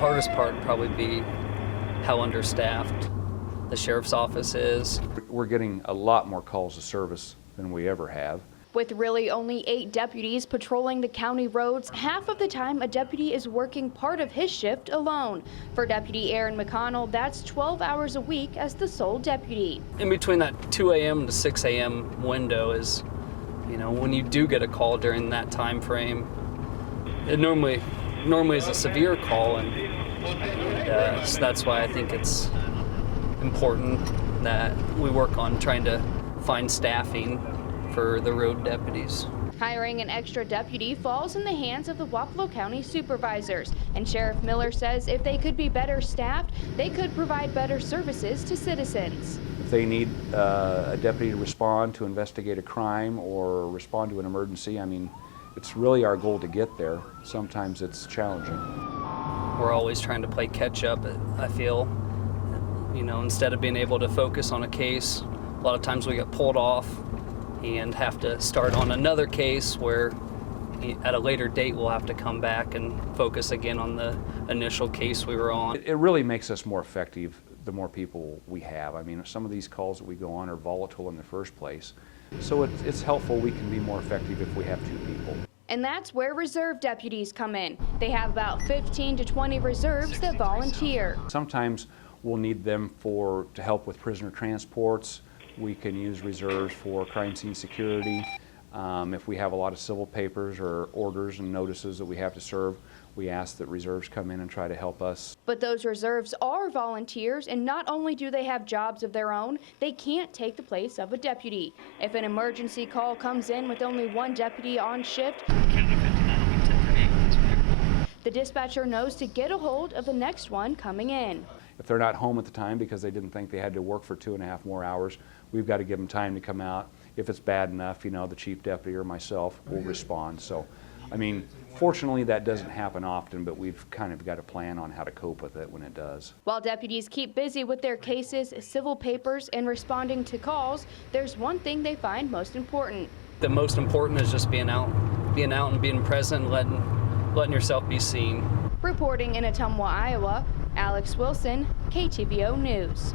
hardest part would probably be how understaffed the sheriff's office is. We're getting a lot more calls of service than we ever have. With really only 8 deputies patrolling the county roads, half of the time a deputy is working part of his shift alone. For Deputy Aaron McConnell, that's 12 hours a week as the sole deputy. In between that 2 a.m. to 6 a.m. window is, when you do get a call during that time frame, it normally is a severe call, and so that's why I think it's important that we work on trying to find staffing for the road deputies. Hiring an extra deputy falls in the hands of the Wapello County supervisors, and Sheriff Miller says if they could be better staffed, they could provide better services to citizens. If they need a deputy to respond to investigate a crime or respond to an emergency, it's really our goal to get there. Sometimes it's challenging. We're always trying to play catch up, I feel. Instead of being able to focus on a case, a lot of times we get pulled off and have to start on another case where at a later date we'll have to come back and focus again on the initial case we were on. It really makes us more effective the more people we have. Some of these calls that we go on are volatile in the first place, so it's helpful. We can be more effective if we have 2 people. And that's where reserve deputies come in. They have about 15 to 20 reserves that volunteer. Sometimes we'll need them to help with prisoner transports. We can use reserves for crime scene security. If we have a lot of civil papers or orders and notices that we have to serve, we ask that reserves come in and try to help us. But those reserves are volunteers, and not only do they have jobs of their own, they can't take the place of a deputy. If an emergency call comes in with only 1 deputy on shift, the dispatcher knows to get a hold of the next one coming in. If they're not home at the time because they didn't think they had to work for 2.5 more hours, we've got to give them time to come out. If it's bad enough, the chief deputy or myself will respond. So, fortunately that doesn't happen often, but we've kind of got a plan on how to cope with it when it does. While deputies keep busy with their cases, civil papers, and responding to calls, there's one thing they find most important. The most important is just being out and being present and letting yourself be seen. Reporting in Ottumwa, Iowa, Alex Wilson, KTVO News.